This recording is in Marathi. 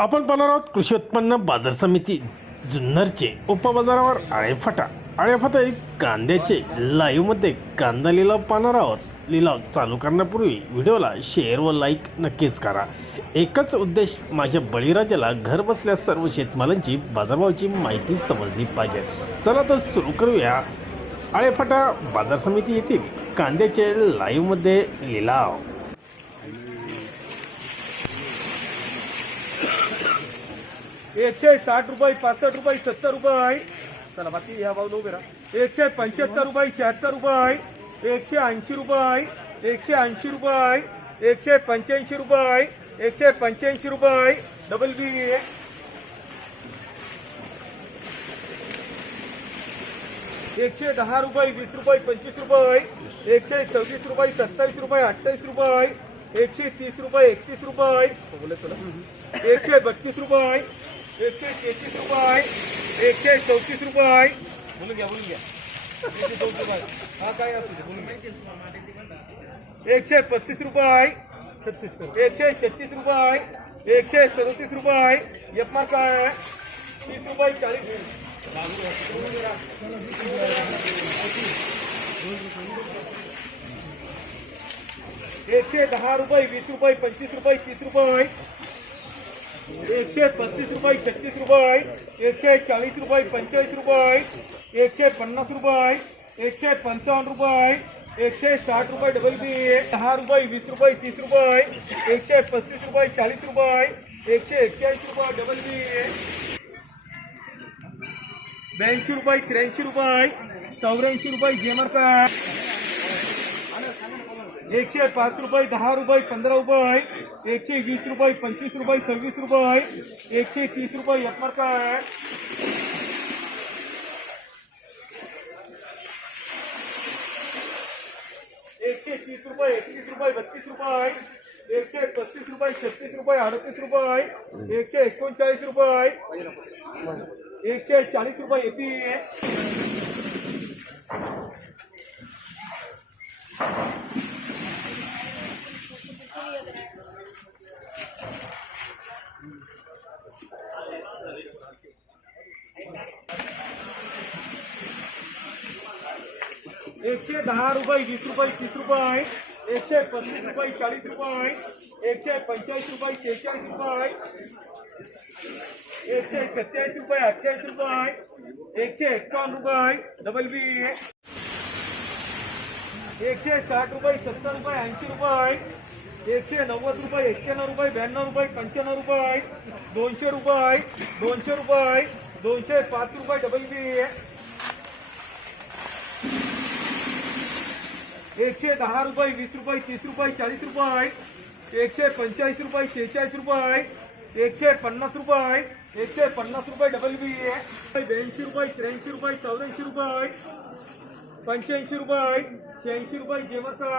आपण पाहणार आहोत कृषी उत्पन्न बाजार समिती जुन्नरचे उपबाजारावर आळेफाटा आळेफाटा एक कांद्याचे लाईव्हमध्ये कांदा लिलाव पाहणार आहोत। लिलाव चालू करण्यापूर्वी व्हिडिओला शेअर व लाईक नक्कीच करा। एकच उद्देश, माझ्या बळीराजाला घर बसल्या सर्व शेतमालांची बाजारभावाची माहिती समजली पाहिजे। चला तर सुरू करूया। आळेफाटा बाजार समिती येथील कांद्याचे लाईव्हमध्ये लिलाव। 160 रुपये, 65 रुपये, 70 रुपये। चला बाकी या भाव उभे राहा। 175 रुपये, 76 रुपये, 180 रुपये, 180 रुपये, 185 रुपये, 185 रुपये, डबल बी 110 रुपये, 20 रुपये, 25 रुपये, 126 रुपये, 27 रुपये, 28 रुपये, 130 रुपये, 31 रुपये, 132 रुपये, 133 रुपये, 134 रुपये, बोलून घ्या 134 रुपये, हा काय असू बोलून घ्या, 135 रुपये, 136 रुपये, 137 रुपये, यपमार काय 30 रुपये, 40 110 रुपये, 20 रुपये, 25 रुपये, 30 रुपये, 135 रुपये, 36 रुपये, 140 रुपये, 45 रुपये, 150 रुपये, 155 रुपये, 160 रुपये, डबल बी 10 रुपये, 20 रुपये, 30 रुपये, 135 रुपये, 40 रुपये, 181 रुपये, डबल बी 82 रुपये, 83 रुपये, 84 रुपये, जेमर का 105 रुपये, 10 रुपये, 15 रुपये, 120 रुपये, 25 रुपये, 26 रुपये, 130 रुपये, यपमार का 130 रुपये, 31 रुपये, 32 रुपये, 135 रुपये, 36 रुपये, 38 रुपये, 139 रुपये, 140 रुपये, एपी 110 रुपये, 20 रुपये, 30 रुपये, 135 रुपये, 40 रुपये, 145 रुपये, 46 रुपये, 187 रुपये, 28 रुपये, 151 रुपये, डबल बी 160 रुपये, 70 रुपये, 80 रुपये, 190 रुपये, 91 रुपये, 92 रुपये, 95 रुपये, 200 रुपये, 200 रुपये, 205 रुपये, डबल बी 110 रुपये, 20 रुपये, 30 रुपये, 40 रुपये, 185 रुपये, 46 रुपये, 150 रुपये, 150 रुपये, डबल बी 82 रुपये, 83 रुपये, 84 रुपये, 85 रुपये, 86 रुपये, जेमर का